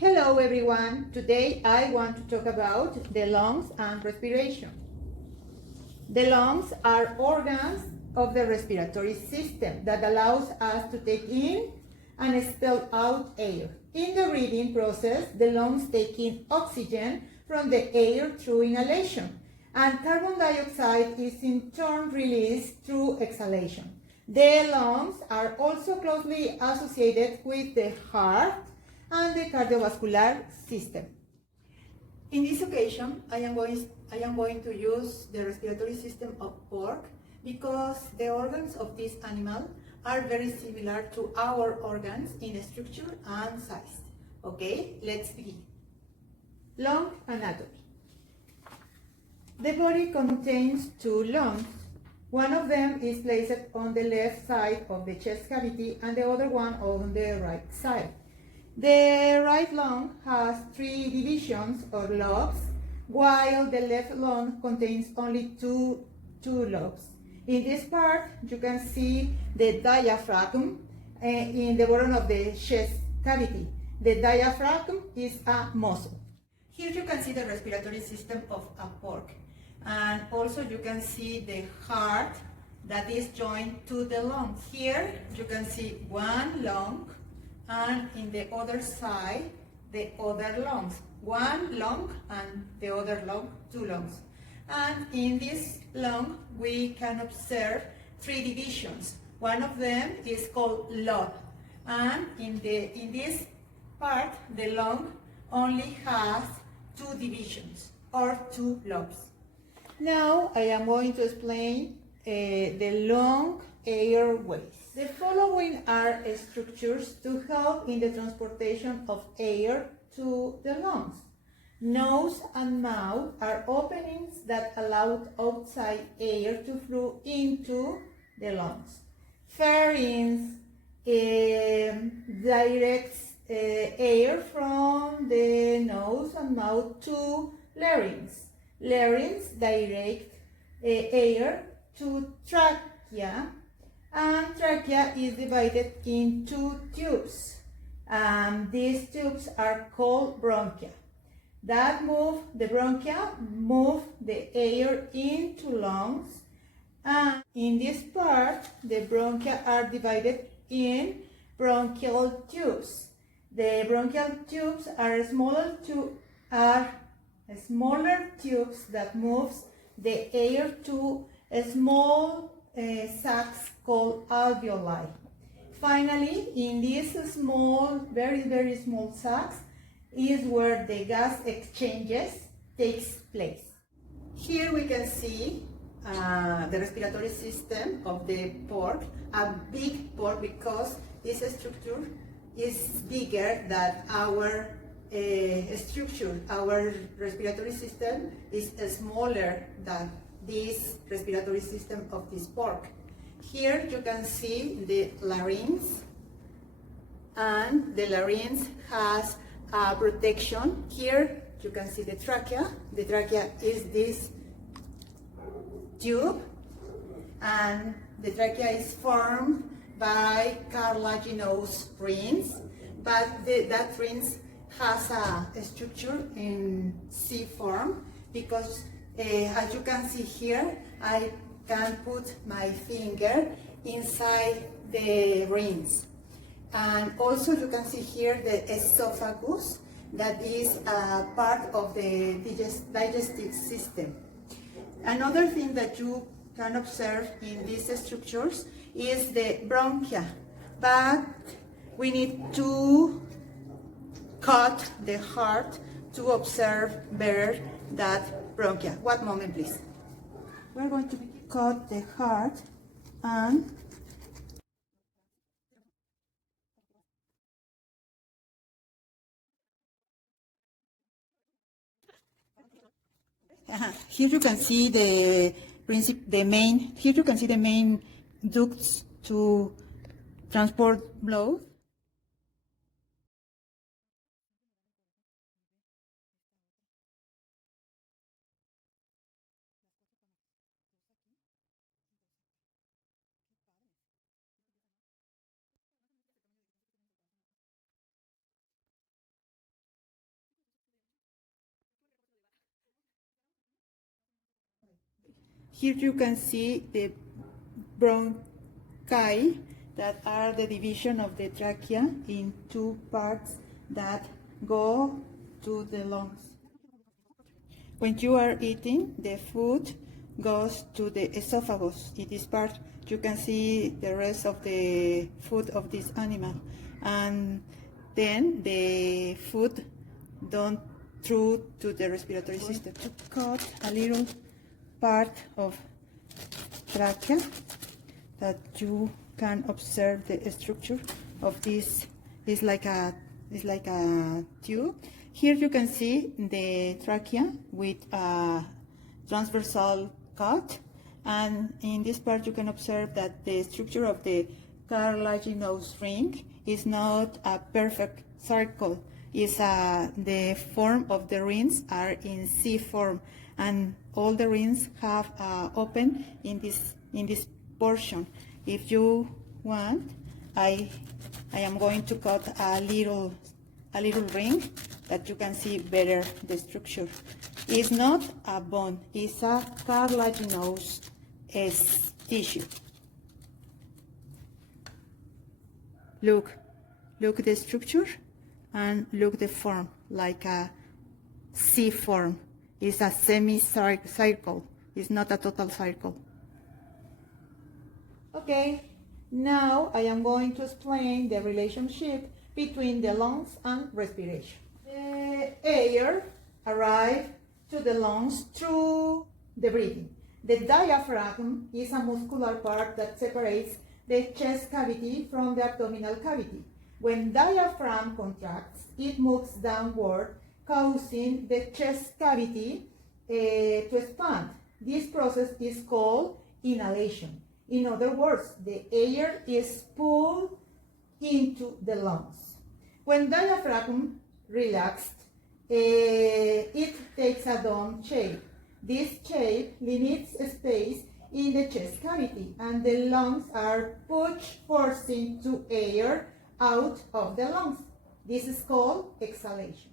Hello everyone, today I want to talk about the lungs and respiration. The lungs are organs of the respiratory system that allows us to take in and expel out air. In the breathing process, the lungs take in oxygen from the air through inhalation, and carbon dioxide is in turn released through exhalation. The lungs are also closely associated with the heart and the cardiovascular system. In this occasion, I am going to use the respiratory system of pork because the organs of this animal are very similar to our organs in structure and size. Okay, let's begin. Lung anatomy. The body contains two lungs. One of them is placed on the left side of the chest cavity and the other one on the right side. The right lung has three divisions or lobes, while the left lung contains only two lobes. In this part, you can see the diaphragm in the bottom of the chest cavity. The diaphragm is a muscle. Here you can see the respiratory system of a pork. And also you can see the heart that is joined to the lungs. Here you can see one lung, and in the other side, the other lungs. One lung and the other lung, two lungs. And in this lung, we can observe three divisions. One of them is called lobe. And in this part, the lung only has two divisions or two lobes. Now I am going to explain the lung airways. The following are structures to help in the transportation of air to the lungs. Nose and mouth are openings that allow outside air to flow into the lungs. Pharynx directs air from the nose and mouth to larynx. Larynx directs air to trachea, and trachea is divided into tubes. These tubes are called bronchia. The bronchia move the air into lungs, and in this part, the bronchia are divided in bronchial tubes. The bronchial tubes are smaller tubes that moves the air to small sacs called alveoli. Finally, in these small, very small sacs is where the gas exchanges takes place. Here we can see the respiratory system of the pork, a big pork because this structure is bigger than our structure. Our respiratory system is smaller than this respiratory system of this pork. Here you can see the larynx, and the larynx has a protection. Here you can see the trachea. The trachea is this tube, and the trachea is formed by cartilaginous rings, but that rings has a structure in C form because as you can see here, I can put my finger inside the rings. And also you can see here the esophagus, that is a part of the digestive system. Another thing that you can observe in these structures is the bronchia, but we need to cut the heart to observe better that bronchia. One moment, please. We're going to cut the heart, and here you can see the main ducts to transport blood. Here you can see the bronchi that are the division of the trachea in two parts that go to the lungs. When you are eating, the food goes to the esophagus. In this part, you can see the rest of the food of this animal. And then the food don't through to the respiratory system. To cut a little part of trachea that you can observe the structure of this. Is like a tube. Here you can see the trachea with a transversal cut, and in this part you can observe that the structure of the cartilaginous ring is not a perfect circle. Is the form of the rings are in C form, and all the rings have open in this portion. If you want, I am going to cut a little ring that you can see better the structure. It's not a bone, it's a cartilaginous tissue. Look the structure and look the form, like a C form. It's a semi-circle, it's not a total circle. Okay, now I am going to explain the relationship between the lungs and respiration. The air arrives to the lungs through the breathing. The diaphragm is a muscular part that separates the chest cavity from the abdominal cavity. When diaphragm contracts, it moves downward, causing the chest cavity to expand. This process is called inhalation. In other words, the air is pulled into the lungs. When diaphragm relaxed, it takes a dome shape. This shape limits space in the chest cavity, and the lungs are pushed, forcing to air out of the lungs. This is called exhalation.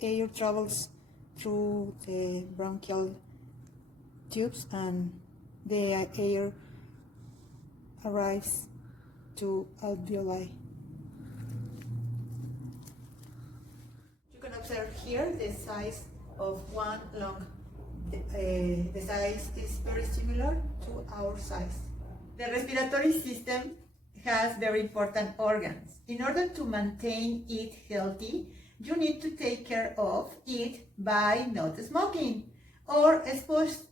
Air travels through the bronchial tubes, and the air arrives to alveoli. You can observe here the size of one lung. The size is very similar to our size. The respiratory system has very important organs. In order to maintain it healthy, you need to take care of it by not smoking or exposing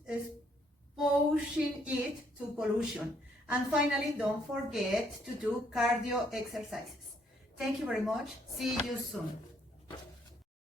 it to pollution. And finally, don't forget to do cardio exercises. Thank you very much. See you soon.